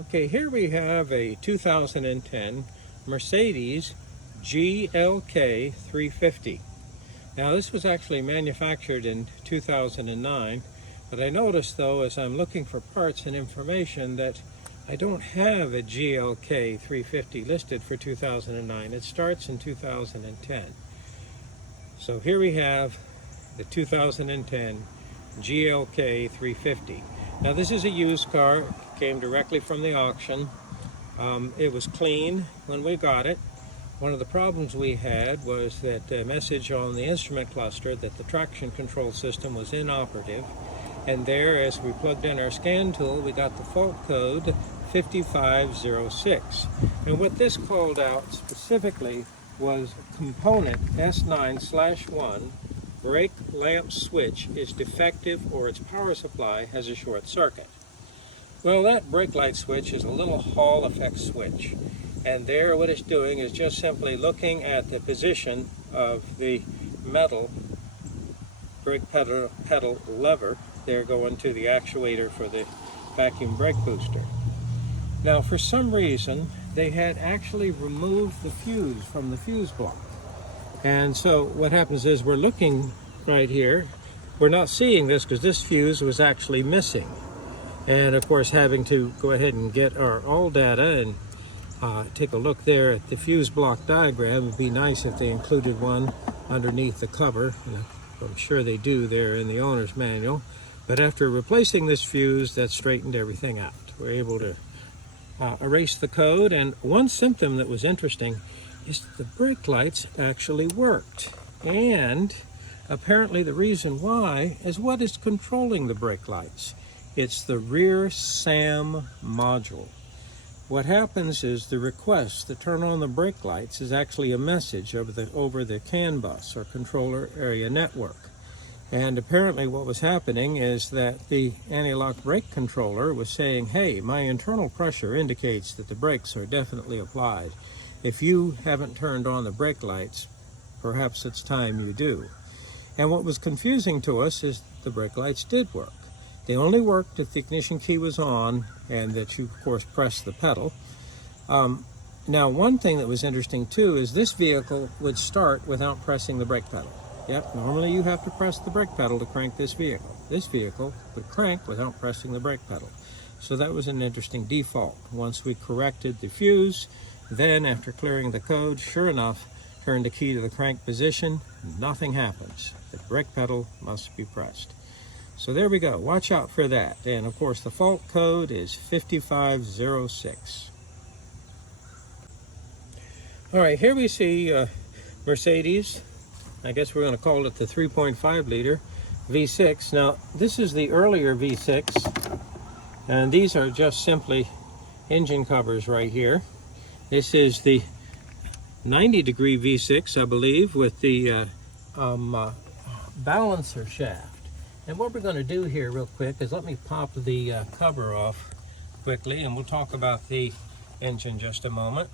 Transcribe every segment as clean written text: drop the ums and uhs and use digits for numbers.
Okay, here we have a 2010 Mercedes GLK 350. Now this was actually manufactured in 2009, but I noticed though as I'm looking for parts and information that I don't have a GLK 350 listed for 2009. It starts in 2010. So here we have the 2010 GLK 350. Now this is a used car, it came directly from the auction. It was clean when we got it. One of the problems we had was that a message on the instrument cluster that the traction control system was inoperative. And there, as we plugged in our scan tool, we got the fault code 5506. And what this called out specifically was component S9/1 brake lamp switch is defective or its power supply has a short circuit. Well, that brake light switch is a little Hall effect switch. And there what it's doing is just simply looking at the position of the metal brake pedal lever there going to the actuator for the vacuum brake booster. Now for some reason they had actually removed the fuse from the fuse block. And so what happens is we're looking right here, we're not seeing this because this fuse was actually missing. And of course having to go ahead and get our all data and take a look there at the fuse block diagram. It would be nice if they included one underneath the cover. I'm sure they do there in the owner's manual. But after replacing this fuse, that straightened everything out. We're able to erase the code. And one symptom that was interesting is the brake lights actually worked. And apparently the reason why is what is controlling the brake lights. It's the rear SAM module. What happens is the request to turn on the brake lights is actually a message over the CAN bus or controller area network. And apparently what was happening is that the anti-lock brake controller was saying, hey, my internal pressure indicates that the brakes are definitely applied. If you haven't turned on the brake lights, perhaps it's time you do. And what was confusing to us is the brake lights did work. They only worked if the ignition key was on and that you, of course, press the pedal. Now, one thing that was interesting, too, is this vehicle would start without pressing the brake pedal. Yep, normally you have to press the brake pedal to crank this vehicle. This vehicle would crank without pressing the brake pedal. So that was an interesting default. Once we corrected the fuse, then after clearing the code, sure enough, turned the key to the crank position, nothing happens. The brake pedal must be pressed. So there we go. Watch out for that. And of course, the fault code is 5506. All right, here we see Mercedes. I guess we're going to call it the 3.5 liter V6. Now, this is the earlier V6, and these are just simply engine covers right here. This is the 90-degree V6, I believe, with the balancer shaft. And what we're going to do here real quick is let me pop the cover off quickly, and we'll talk about the engine just a moment.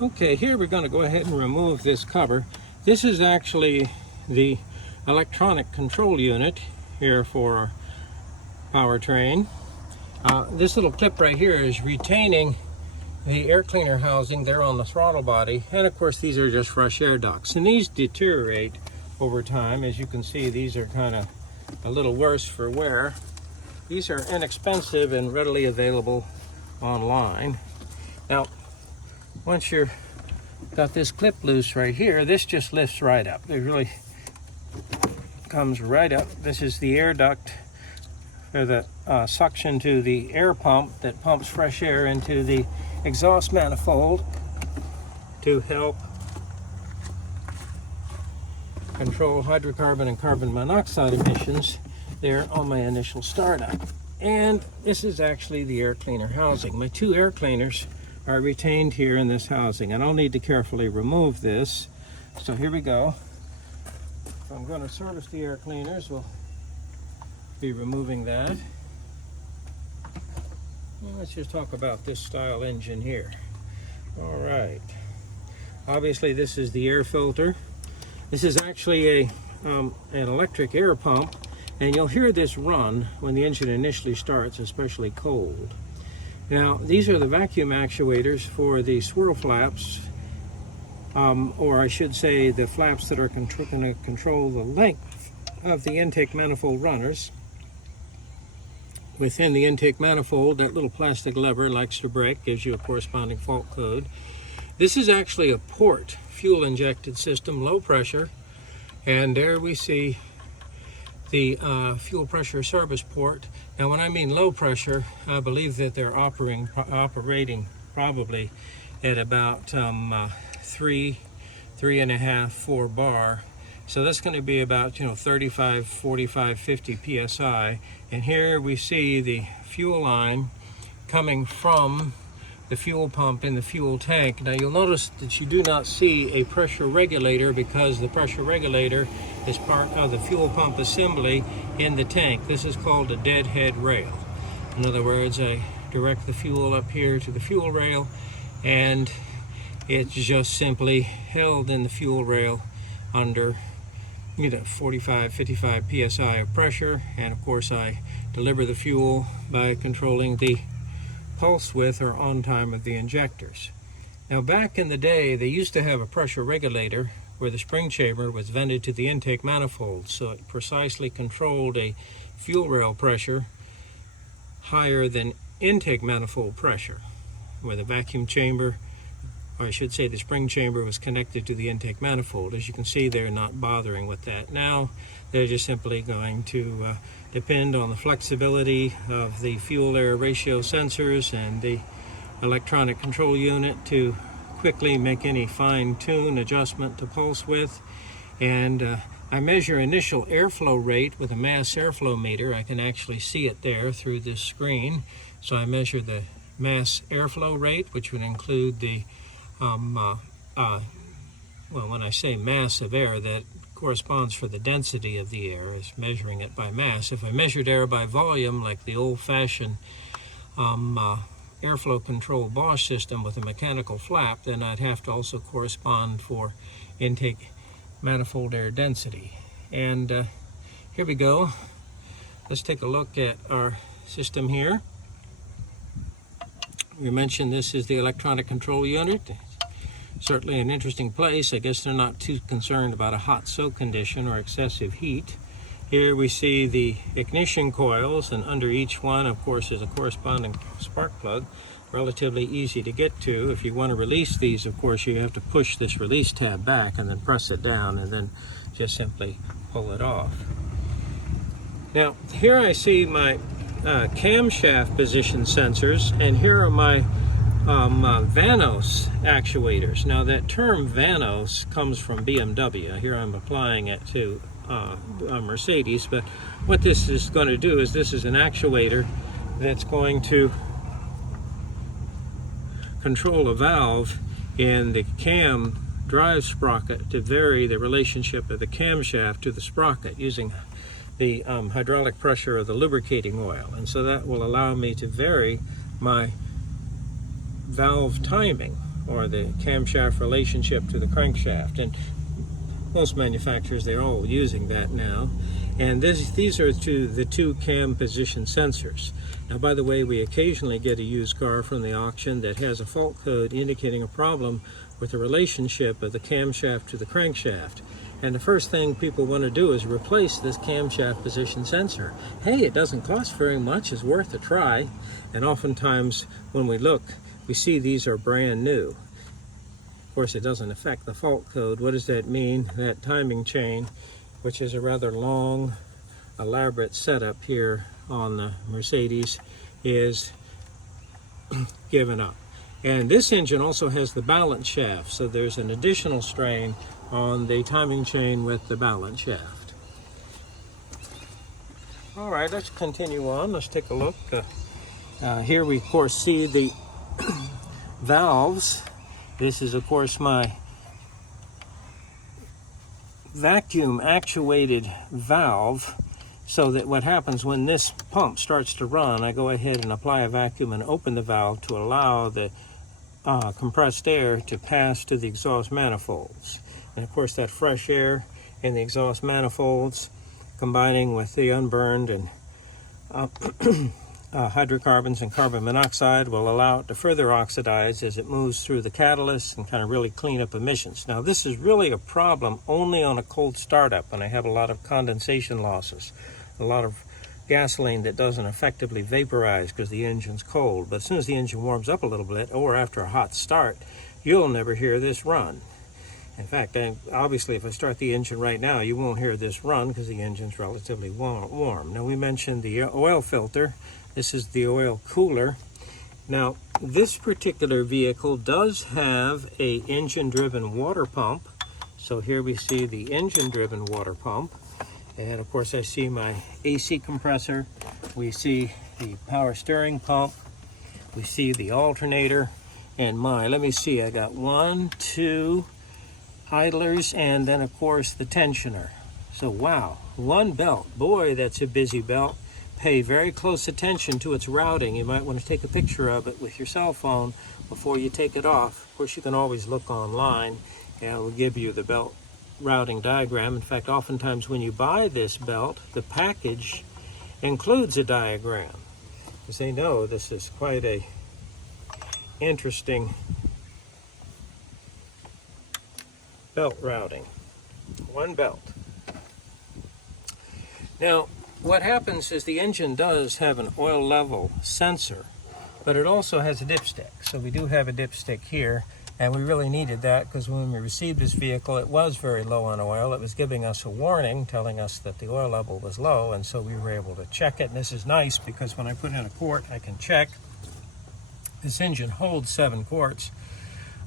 Okay, here we're going to go ahead and remove this cover. This is actually the electronic control unit here for our powertrain. This little clip right here is retaining the air cleaner housing there on the throttle body, and of course these are just fresh air ducts, and these deteriorate over time. As you can see, these are kind of a little worse for wear. These are inexpensive and readily available online. Now, once you've got this clip loose right here, this just lifts right up. It really comes right up. This is the air duct for the suction to the air pump that pumps fresh air into the exhaust manifold to help control hydrocarbon and carbon monoxide emissions there on my initial startup. And this is actually the air cleaner housing. My two air cleaners are retained here in this housing, and I'll need to carefully remove this. So here we go. If I'm going to service the air cleaners, we'll be removing that. Well, let's just talk about this style engine here. All right. Obviously, this is the air filter. This is actually an electric air pump, and you'll hear this run when the engine initially starts, especially cold. Now, these are the vacuum actuators for the swirl flaps, or I should say the flaps that are going to control the length of the intake manifold runners. Within the intake manifold, that little plastic lever likes to break, gives you a corresponding fault code. This is actually a port fuel injected system, low pressure, and there we see the fuel pressure service port. Now when I mean low pressure, I believe that they're operating probably at about 3.5, 4 bar. So that's going to be about 35, 45, 50 psi. And here we see the fuel line coming from the fuel pump in the fuel tank. Now you'll notice that you do not see a pressure regulator because the pressure regulator is part of the fuel pump assembly in the tank. This is called a deadhead rail. In other words, I direct the fuel up here to the fuel rail, and it's just simply held in the fuel rail under 45, 55 psi of pressure, and of course I deliver the fuel by controlling the pulse width or on time of the injectors. Now back in the day, they used to have a pressure regulator where the spring chamber was vented to the intake manifold, so it precisely controlled a fuel rail pressure higher than intake manifold pressure, where the vacuum chamber, or I should say the spring chamber, was connected to the intake manifold. As you can see, they're not bothering with that now. They're just simply going to depend on the flexibility of the fuel-air ratio sensors and the electronic control unit to quickly make any fine-tune adjustment to pulse width. And I measure initial airflow rate with a mass airflow meter. I can actually see it there through this screen. So I measure the mass airflow rate, which would include the well, when I say mass of air, that corresponds for the density of the air, is measuring it by mass. If I measured air by volume, like the old-fashioned airflow control Bosch system with a mechanical flap, then I'd have to also correspond for intake manifold air density. And here we go. Let's take a look at our system here. We mentioned this is the electronic control unit. Certainly an interesting place. I guess they're not too concerned about a hot soak condition or excessive heat. Here we see the ignition coils, and under each one, of course, is a corresponding spark plug. Relatively easy to get to. If you want to release these, of course, you have to push this release tab back and then press it down and then just simply pull it off. Now, here I see my camshaft position sensors, and here are my Vanos actuators. Now that term Vanos comes from BMW. Here I'm applying it to Mercedes, but what this is going to do is this is an actuator that's going to control a valve in the cam drive sprocket to vary the relationship of the camshaft to the sprocket using the hydraulic pressure of the lubricating oil. And so that will allow me to vary my valve timing, or the camshaft relationship to the crankshaft. And most manufacturers, they're all using that now. And these are the two cam position sensors. Now, by the way, we occasionally get a used car from the auction that has a fault code indicating a problem with the relationship of the camshaft to the crankshaft. And the first thing people want to do is replace this camshaft position sensor. Hey, it doesn't cost very much, it's worth a try. And oftentimes when we look, we see these are brand new. Of course, it doesn't affect the fault code. What does that mean? That timing chain, which is a rather long, elaborate setup here on the Mercedes, is given up. And this engine also has the balance shaft, so there's an additional strain on the timing chain with the balance shaft. All right, let's continue on. Let's take a look. Here we, of course, see the valves. This is, of course, my vacuum actuated valve, so that what happens when this pump starts to run, I go ahead and apply a vacuum and open the valve to allow the compressed air to pass to the exhaust manifolds. And of course, that fresh air in the exhaust manifolds combining with the unburned and hydrocarbons and carbon monoxide will allow it to further oxidize as it moves through the catalyst and kind of really clean up emissions. Now, this is really a problem only on a cold startup when I have a lot of condensation losses, a lot of gasoline that doesn't effectively vaporize because the engine's cold. But as soon as the engine warms up a little bit, or after a hot start, you'll never hear this run. In fact, obviously, if I start the engine right now, you won't hear this run because the engine's relatively warm. Now, we mentioned the oil filter. This is the oil cooler. Now, this particular vehicle does have a engine-driven water pump. So here we see the engine-driven water pump. And of course, I see my AC compressor. We see the power steering pump. We see the alternator. And let me see, I got 1, 2 idlers, and then of course the tensioner. So wow, one belt. Boy, that's a busy belt. Pay very close attention to its routing. You might want to take a picture of it with your cell phone before you take it off. Of course, you can always look online and it will give you the belt routing diagram. In fact, oftentimes when you buy this belt, the package includes a diagram, because they know this is quite a interesting belt routing. One belt. Now, what happens is the engine does have an oil level sensor, but it also has a dipstick. So we do have a dipstick here, and we really needed that because when we received this vehicle, it was very low on oil. It was giving us a warning, telling us that the oil level was low, and so we were able to check it. And this is nice because when I put in a quart, I can check. This engine holds 7 quarts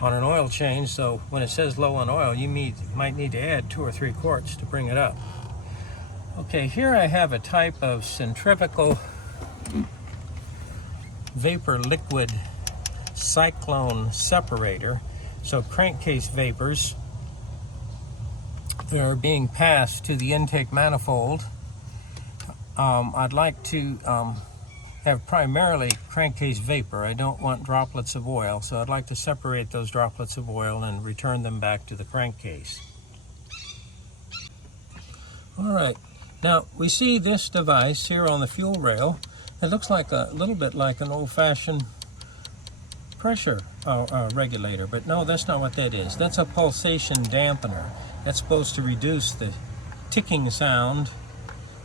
on an oil change, so when it says low on oil, you might need to add 2 or 3 quarts to bring it up. Okay, here I have a type of centrifugal vapor liquid cyclone separator. So crankcase vapors that are being passed to the intake manifold. I'd like to have primarily crankcase vapor. I don't want droplets of oil, so I'd like to separate those droplets of oil and return them back to the crankcase. All right, now we see this device here on the fuel rail. It looks like a little bit like an old-fashioned pressure regulator, but no, that's not what that is. That's a pulsation dampener. That's supposed to reduce the ticking sound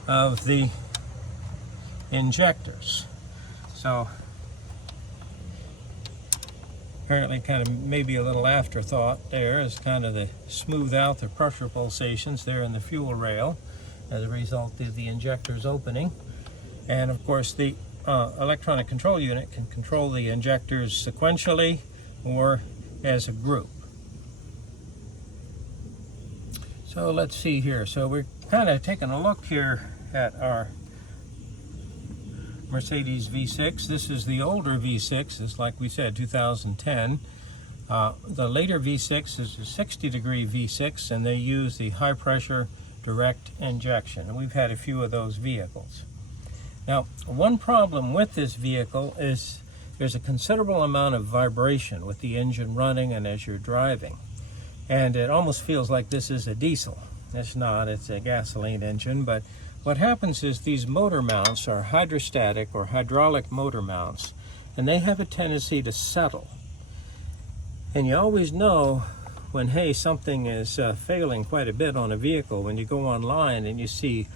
of the injectors. So apparently kind of maybe a little afterthought there is kind of to smooth out the pressure pulsations there in the fuel rail as a result of the injectors opening. And of course the electronic control unit can control the injectors sequentially or as a group. So let's see here. So we're kind of taking a look here at our Mercedes V6. This is the older V6. It's like we said, 2010. The later V6 is a 60-degree V6, and they use the high-pressure direct injection. And we've had a few of those vehicles. Now, one problem with this vehicle is there's a considerable amount of vibration with the engine running and as you're driving. And it almost feels like this is a diesel. It's not, it's a gasoline engine, but what happens is these motor mounts are hydrostatic or hydraulic motor mounts, and they have a tendency to settle. And you always know when, hey, something is failing quite a bit on a vehicle when you go online and you see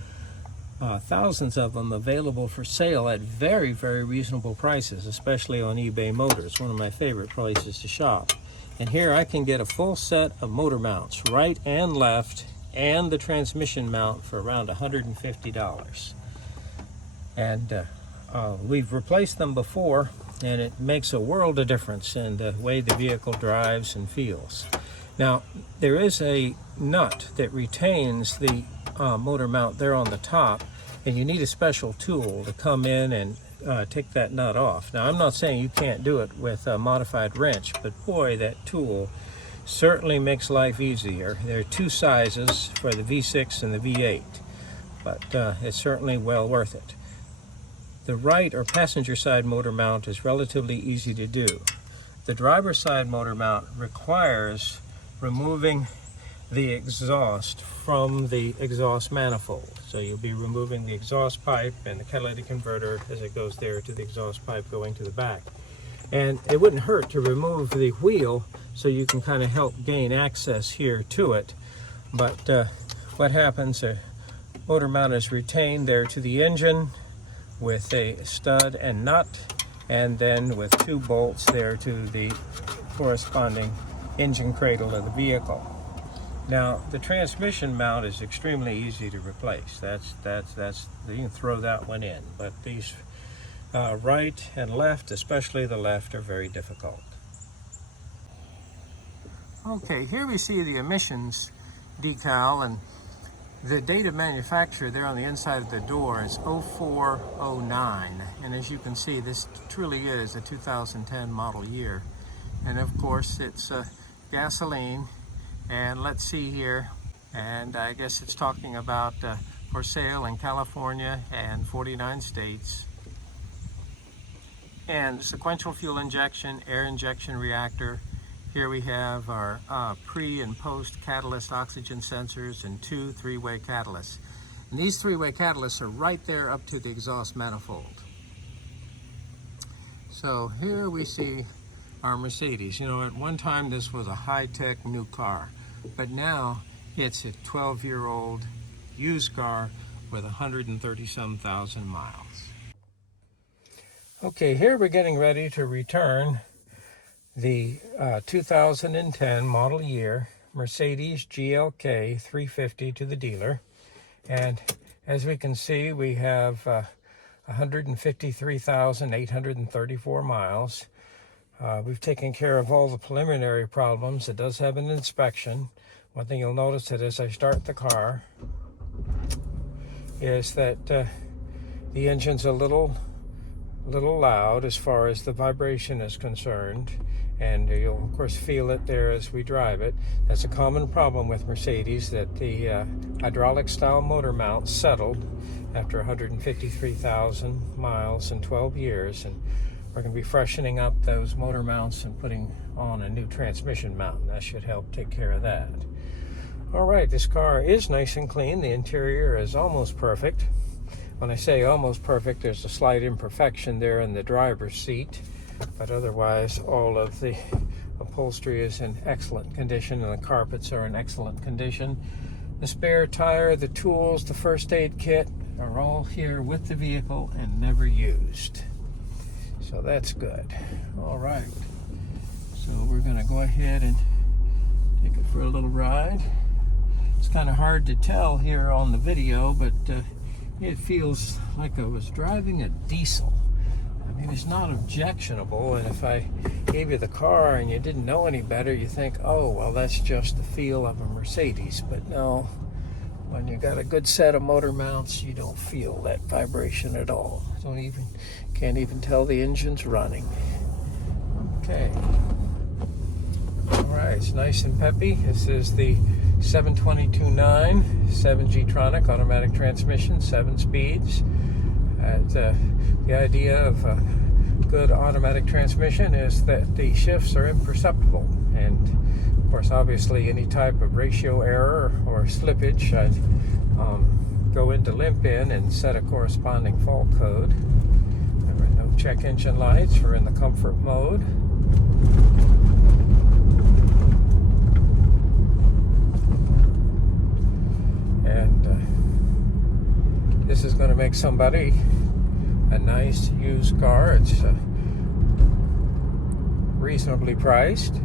thousands of them available for sale at very, very reasonable prices, especially on eBay Motors, one of my favorite places to shop. And here I can get a full set of motor mounts, right and left, and the transmission mount for around $150. And we've replaced them before, and it makes a world of difference in the way the vehicle drives and feels. Now, there is a nut that retains the motor mount there on the top, and you need a special tool to come in and take that nut off. Now, I'm not saying you can't do it with a modified wrench, but boy, that tool certainly makes life easier. There are 2 sizes for the V6 and the V8, but it's certainly well worth it. The right or passenger side motor mount is relatively easy to do. The driver's side motor mount requires removing the exhaust from the exhaust manifold. So you'll be removing the exhaust pipe and the catalytic converter as it goes there to the exhaust pipe going to the back. And it wouldn't hurt to remove the wheel so you can kind of help gain access here to it. But what happens, a motor mount is retained there to the engine with a stud and nut, and then with 2 bolts there to the corresponding engine cradle of the vehicle. Now, the transmission mount is extremely easy to replace. That's you can throw that one in. But these right and left, especially the left, are very difficult. Okay, here we see the emissions decal, and the date of manufacture there on the inside of the door is 0409. And as you can see, this truly is a 2010 model year. And of course, it's gasoline. And let's see here, and I guess it's talking about for sale in California and 49 states. And sequential fuel injection, air injection reactor. Here we have our pre and post catalyst oxygen sensors and 2 3-way catalysts. And these 3-way catalysts are right there up to the exhaust manifold. So here we see our Mercedes. You know, at one time this was a high-tech new car. But now it's a 12-year-old used car with 130-some thousand miles. Okay, here we're getting ready to return the 2010 model year Mercedes GLK 350 to the dealer. And as we can see, we have 153,834 miles. We've taken care of all the preliminary problems. It does have an inspection. One thing you'll notice that as I start the car is that the engine's a little loud as far as the vibration is concerned, and you'll of course feel it there as we drive it. That's a common problem with Mercedes, that the hydraulic style motor mount settled after 153,000 miles in 12 years, and we're going to be freshening up those motor mounts and putting on a new transmission mount. That should help take care of that. All right, this car is nice and clean. The interior is almost perfect. When I say almost perfect, there's a slight imperfection there in the driver's seat, but otherwise all of the upholstery is in excellent condition and the carpets are in excellent condition. The spare tire, the tools, the first aid kit are all here with the vehicle and never used. So that's good. All right. So we're going to go ahead and take it for a little ride. It's kind of hard to tell here on the video, but it feels like I was driving a diesel. I mean, it's not objectionable, and if I gave you the car and you didn't know any better, you think, oh, well, that's just the feel of a Mercedes. But no, when you got a good set of motor mounts, you don't feel that vibration at all. Can't even tell the engine's running. Okay. All right, it's nice and peppy. This is the 722.9 7G-tronic automatic transmission, 7 speeds. The idea of a good automatic transmission is that the shifts are imperceptible, and of course, obviously, any type of ratio error or slippage, I'd go into limp in and set a corresponding fault code. There are no check engine lights. We're in the comfort mode. And this is going to make somebody a nice used car. It's reasonably priced.